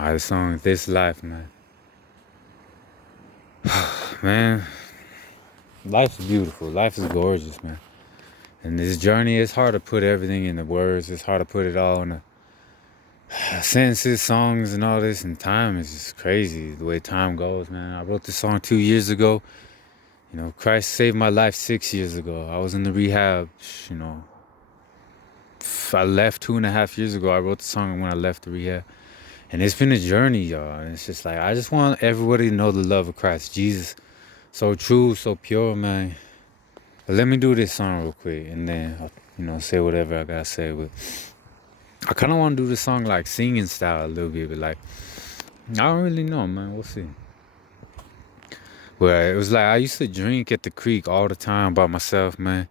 Alright, the song This Life, man. Man, life's beautiful. Life is gorgeous, man. And this journey, it's hard to put everything into words. It's hard to put it all in sentences, songs, and all this. And time is just crazy, the way time goes, man. I wrote this song 2 years ago. Christ saved my life 6 years ago. I was in the rehab, you know. I left 2.5 years ago. I wrote the song when I left the rehab. And it's been a journey, y'all. And it's just like, I just want everybody to know the love of Christ. Jesus, so true, so pure, man. But let me do this song real quick, and then I'll, say whatever I gotta say. But I kind of want to do this song like singing style a little bit, but like I don't really know, man. We'll see. Well, it was like I used to drink at the creek all the time by myself, man.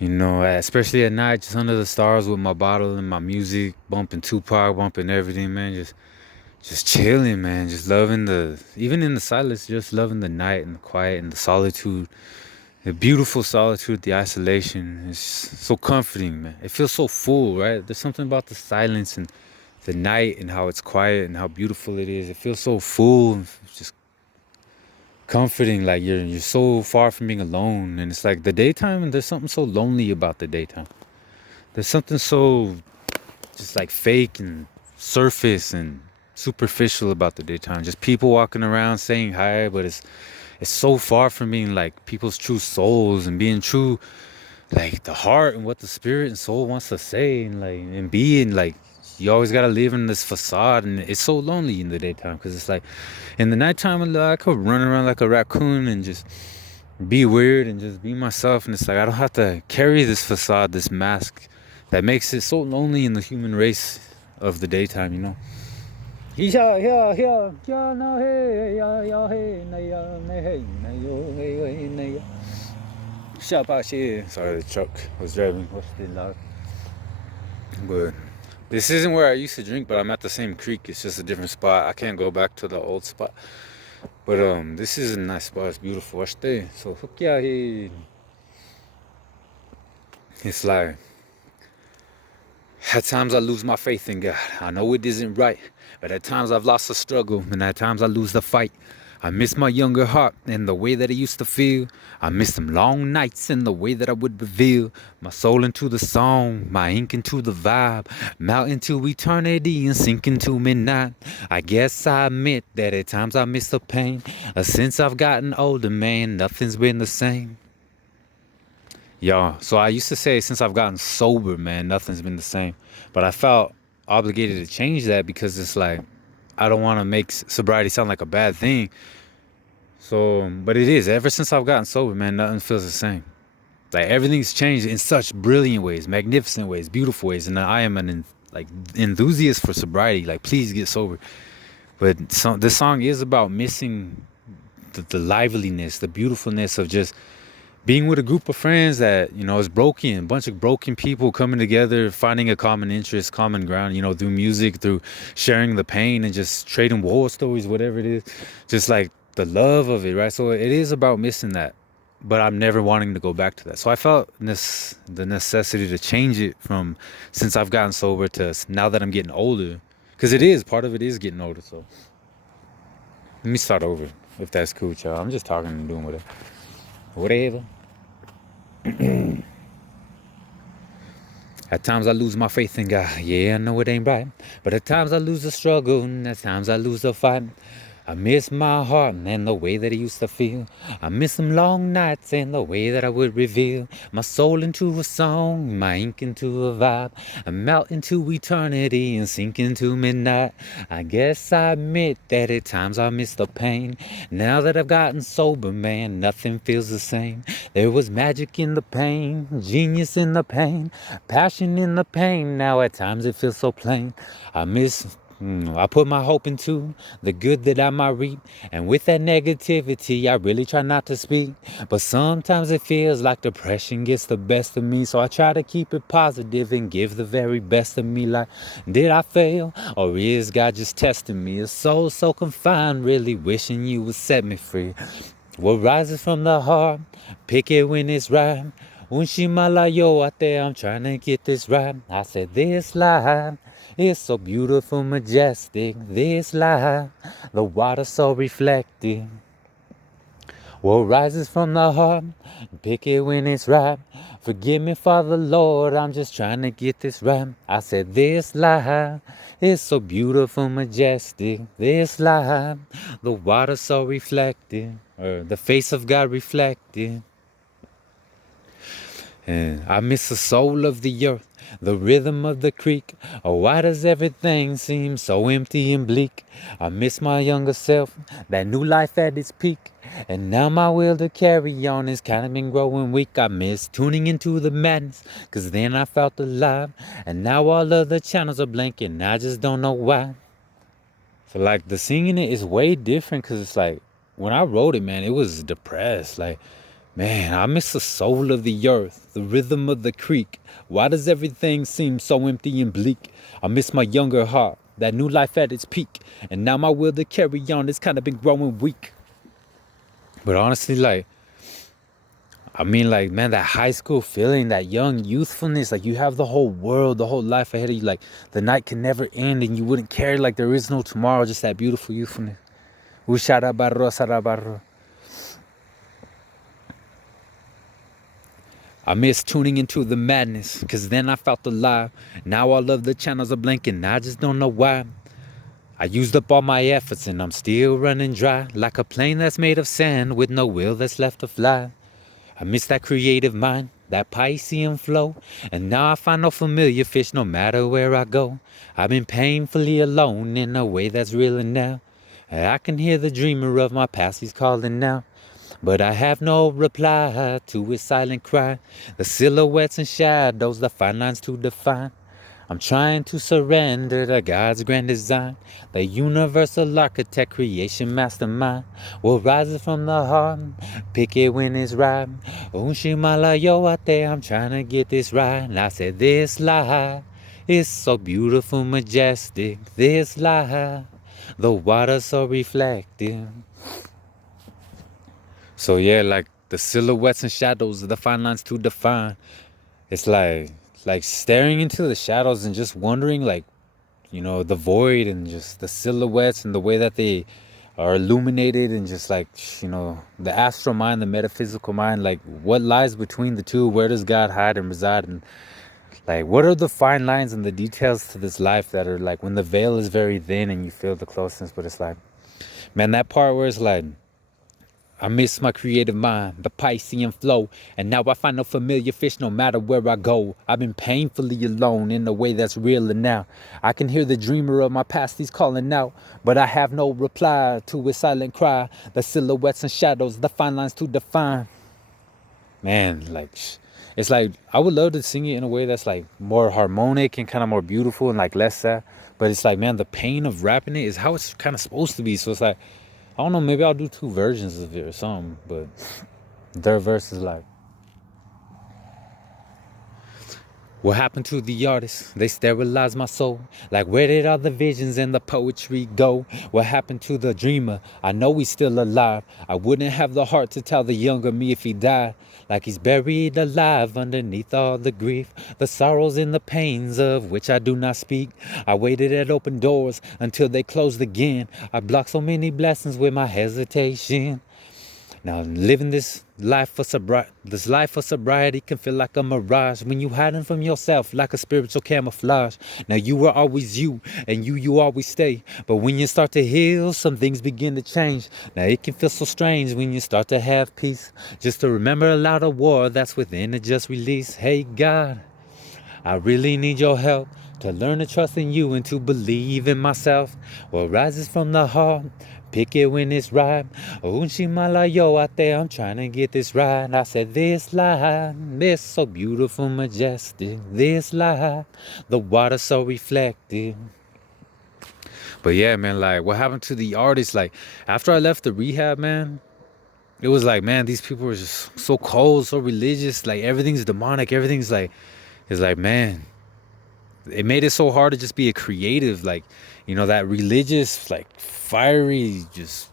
Especially at night, just under the stars with my bottle and my music, bumping Tupac, bumping everything, man. Just chilling, man. Just loving even in the silence, just loving the night and the quiet and the solitude. The beautiful solitude, the isolation is so comforting, man. It feels so full, right? There's something about the silence and the night and how it's quiet and how beautiful it is. It feels so full, just comforting. Like you're so far from being alone. And it's like the daytime, and there's something so lonely about the daytime. There's something so just like fake and surface and superficial about the daytime. Just people walking around saying hi, but it's so far from being like people's true souls and being true, like the heart and what the spirit and soul wants to say, and being like, you always gotta live in this facade, and it's so lonely in the daytime because it's like in the nighttime I could run around like a raccoon and just be weird and just be myself, and it's like I don't have to carry this facade, this mask that makes it so lonely in the human race of the daytime. Sorry, the truck was driving. What's the loud? But this isn't where I used to drink, but I'm at the same creek. It's just a different spot. I can't go back to the old spot. But this is a nice spot. It's beautiful. Watch there. So it's like at times I lose my faith in God. I know it isn't right, but at times I've lost the struggle, and at times I lose the fight. I miss my younger heart and the way that it used to feel. I miss them long nights and the way that I would reveal my soul into the song, my ink into the vibe, melt into eternity and sink into midnight. I guess I admit that at times I miss the pain. Since I've gotten older, man, nothing's been the same. So I used to say since I've gotten sober, man, nothing's been the same. But I felt obligated to change that because it's like, I don't want to make sobriety sound like a bad thing. So, but it is. Ever since I've gotten sober, man, nothing feels the same. Like everything's changed in such brilliant ways, magnificent ways, beautiful ways. And I am an enthusiast for sobriety. Like, please get sober. But this song is about missing the liveliness, the beautifulness of just being with a group of friends that, is broken, a bunch of broken people coming together, finding a common interest, common ground, through music, through sharing the pain and just trading war stories, whatever it is, just like the love of it, right? So it is about missing that, but I'm never wanting to go back to that. So I felt the necessity to change it from since I've gotten sober to now that I'm getting older, because part of it is getting older. So let me start over, if that's cool, y'all. I'm just talking and doing whatever. At times I lose my faith in God. Yeah, I know it ain't right. But at times I lose the struggle, and at times I lose the fight. I miss my heart and the way that it used to feel. I miss them long nights and the way that I would reveal my soul into a song, my ink into a vibe. I melt into eternity and sink into midnight. I guess I admit that at times I miss the pain. Now that I've gotten sober, man, nothing feels the same. There was magic in the pain, genius in the pain, passion in the pain. Now at times it feels so plain. I put my hope into the good that I might reap. And with that negativity, I really try not to speak. But sometimes it feels like depression gets the best of me. So I try to keep it positive and give the very best of me. Like, did I fail? Or is God just testing me? A soul so confined, really wishing you would set me free. What rises from the heart, pick it when it's right. Unshimala yo out there, I'm trying to get this right. I said this life is so beautiful, majestic. This life, the water so reflective. What rises from the heart, pick it when it's ripe. Forgive me, Father, Lord, I'm just trying to get this right. I said, this life is so beautiful, majestic. This life, the water so reflective, or the face of God reflected. And I miss the soul of the earth, the rhythm of the creek. Oh, why does everything seem so empty and bleak? I miss my younger self, that new life at its peak. And now my will to carry on has kind of been growing weak. I miss tuning into the madness, cause then I felt alive. And now all of the channels are blanking, I just don't know why. So like the singing it is way different, cause it's like, when I wrote it, man, it was depressed. Like, man, I miss the soul of the earth, the rhythm of the creek. Why does everything seem so empty and bleak? I miss my younger heart, that new life at its peak. And now my will to carry on has kind of been growing weak. But honestly, like, I mean, like, man, that high school feeling, that young youthfulness, like, you have the whole world, the whole life ahead of you. Like, the night can never end and you wouldn't care, like, there is no tomorrow, just that beautiful youthfulness. Usharabarro, sarabarro. I miss tuning into the madness, cause then I felt alive. Now all of the channels are blinking, I just don't know why. I used up all my efforts and I'm still running dry, like a plane that's made of sand with no wheel that's left to fly. I miss that creative mind, that Piscean flow, and now I find no familiar fish no matter where I go. I've been painfully alone in a way that's real and now. And I can hear the dreamer of my past, he's calling now. But I have no reply to his silent cry. The silhouettes and shadows, the fine lines to define. I'm trying to surrender to God's grand design. The universal architect, creation mastermind. What rises from the heart, pick it when it's right. Unshimala yo out there, I'm trying to get this right. And I said, this life is so beautiful, majestic. This life, the water so reflective. So yeah, like the silhouettes and shadows, the fine lines to define. It's like staring into the shadows and just wondering, like, you know, the void and just the silhouettes and the way that they are illuminated, and just like, you know, the astral mind, the metaphysical mind, like what lies between the two? Where does God hide and reside? And like, what are the fine lines and the details to this life that are like when the veil is very thin and you feel the closeness? But it's like, man, that part where it's like, I miss my creative mind, the Piscean flow, and now I find no familiar fish no matter where I go. I've been painfully alone in a way that's real, and now I can hear the dreamer of my past, he's calling out, but I have no reply to his silent cry. The silhouettes and shadows, the fine lines to define. Man, like, it's like, I would love to sing it in a way that's like more harmonic and kind of more beautiful and like less sad, but it's like, man, the pain of rapping it is how it's kind of supposed to be. So it's like, I don't know, maybe I'll do 2 versions of it or something, but their verse is like, what happened to the artists? They sterilized my soul. Like, where did all the visions and the poetry go? What happened to the dreamer? I know he's still alive. I wouldn't have the heart to tell the younger me if he died. Like he's buried alive underneath all the grief, the sorrows and the pains of which I do not speak. I waited at open doors until they closed again. I blocked so many blessings with my hesitation. Now living this life for sobriety can feel like a mirage when you hiding from yourself like a spiritual camouflage. Now you were always you, and you always stay. But when you start to heal, some things begin to change. Now it can feel so strange when you start to have peace. Just to remember a lot of war that's within a just release. Hey God, I really need your help to learn to trust in you and to believe in myself. What rises from the heart, pick it when it's right. Unshimala yo out there, I'm trying to get this right. I said, this life is so beautiful, majestic. This life, the water so reflective. But yeah, man, like, what happened to the artists? Like, after I left the rehab, man, it was like, man, these people were just so cold, so religious. Like, everything's demonic. Everything's like, it's like, man, it made it so hard to just be a creative, like, you know, that religious, like, fiery, just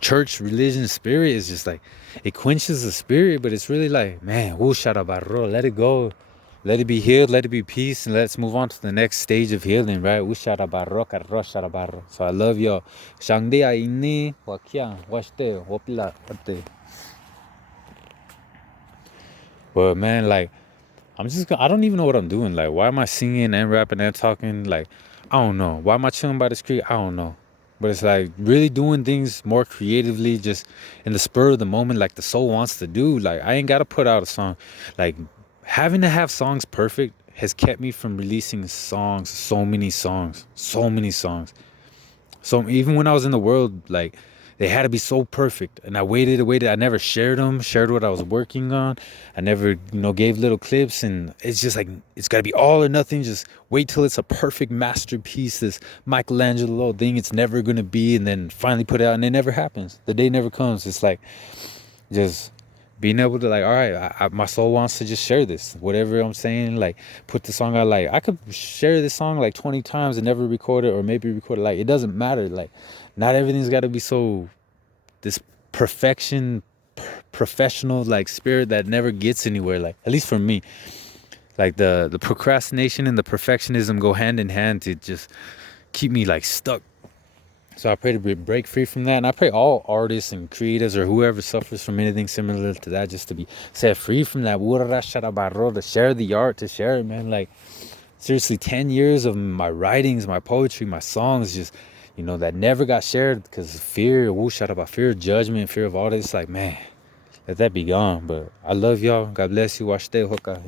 church religion spirit is just like, it quenches the spirit, but it's really like, man, shadabarro, let it go. let it be healed, let it be peace, and let's move on to the next stage of healing, right? So I love y'all. Shangdi ini wakia washte wapila ate. But man, like I don't even know what I'm doing. Like, why am I singing and rapping and talking? Like, I don't know. Why am I chilling by the street? I don't know. But it's like really doing things more creatively, just in the spur of the moment, like the soul wants to do. Like, I ain't got to put out a song. Like, having to have songs perfect has kept me from releasing songs, so many songs. So even when I was in the world, like they had to be so perfect, and I waited. I never shared what I was working on. I never, gave little clips, and it's just like it's got to be all or nothing. Just wait till it's a perfect masterpiece, this Michelangelo thing. It's never gonna be, and then finally put it out, and it never happens. The day never comes. It's like just being able to like, all right, my soul wants to just share this, whatever I'm saying, like put the song out. Like I could share this song like 20 times and never record it, or maybe record it. Like it doesn't matter. Like not everything's got to be so this professional like spirit that never gets anywhere. Like at least for me, like the procrastination and the perfectionism go hand in hand to just keep me like stuck. So I pray to break free from that. And I pray all artists and creators or whoever suffers from anything similar to that just to be set free from that. To share the art, to share it, man. Like, seriously, 10 years of my writings, my poetry, my songs, just, that never got shared because of fear, fear of judgment, fear of all this. Like, man, let that be gone. But I love y'all. God bless you. Watch stay hookah.